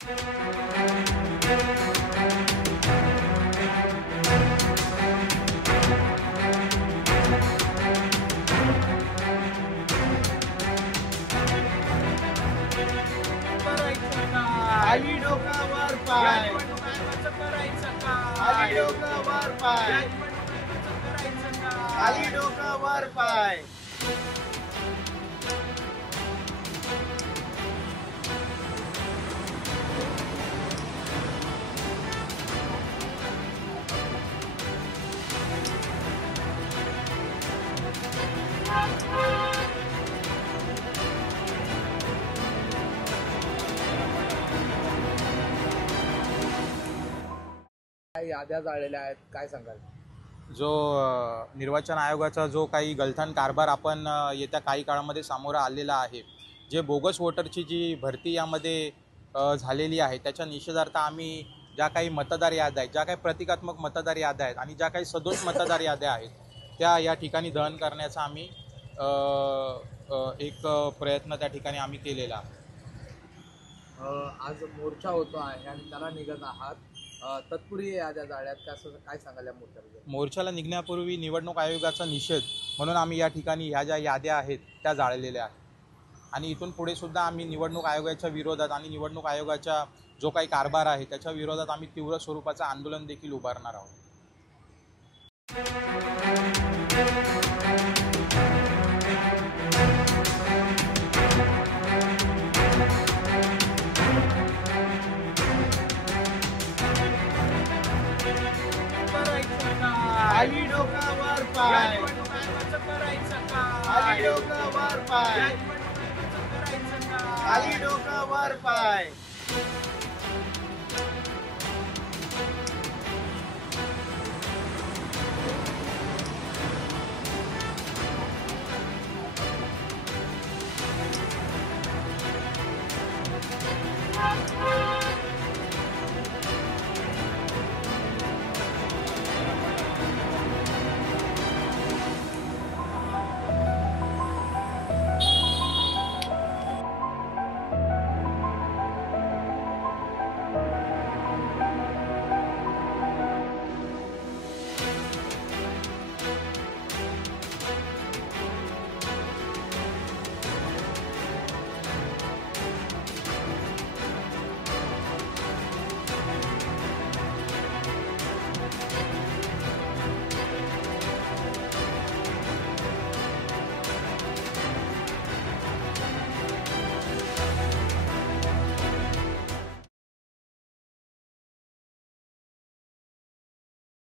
खाली डोका वर पाय, खाली डोका वर पाय, खाली डोका वर पाय. काय याद्या जाळलेल्या आहेत, काय सांगाल? जो निर्वाचन आयोगाचा जो काही गलथान कारभार आपण येत्या काही काळामध्ये सामोरं आलेला आहे, जे बोगस वोटरची जी भरती यामध्ये झालेली आहे, त्याच्या निषेधार्थ आम्ही ज्या काही मतदार याद्या आहेत, ज्या काही प्रतिकात्मक मतदार याद्या आहेत आणि ज्या काही सदोष मतदार याद्या आहेत, त्या या ठिकाणी दहन करण्याचा आम्ही एक प्रयत्न त्या ठिकाणी आम्ही केलेला आहे. आज मोर्चा होतो आहे आणि त्याला निघत आहात. तत्पूर्वी याद्या जाळल्यात, काय सांगाल या मोर्चाबद्दल? मोर्चाला निघण्यापूर्वी निवडणूक आयोगाचा निषेध म्हणून आम्ही या ठिकाणी ह्या ज्या याद्या आहेत त्या जाळलेल्या आहेत आणि इथून पुढे सुद्धा आम्ही निवडणूक आयोगाच्या विरोधात आणि निवडणूक आयोगाचा जो काही कारभार आहे त्याच्या विरोधात आम्ही तीव्र स्वरूपाचं आंदोलन देखील उभारणार आहोत. खाली डोका वर पाय, खाली डोका वर पाय, खाली डोका वर पाय. Thank you.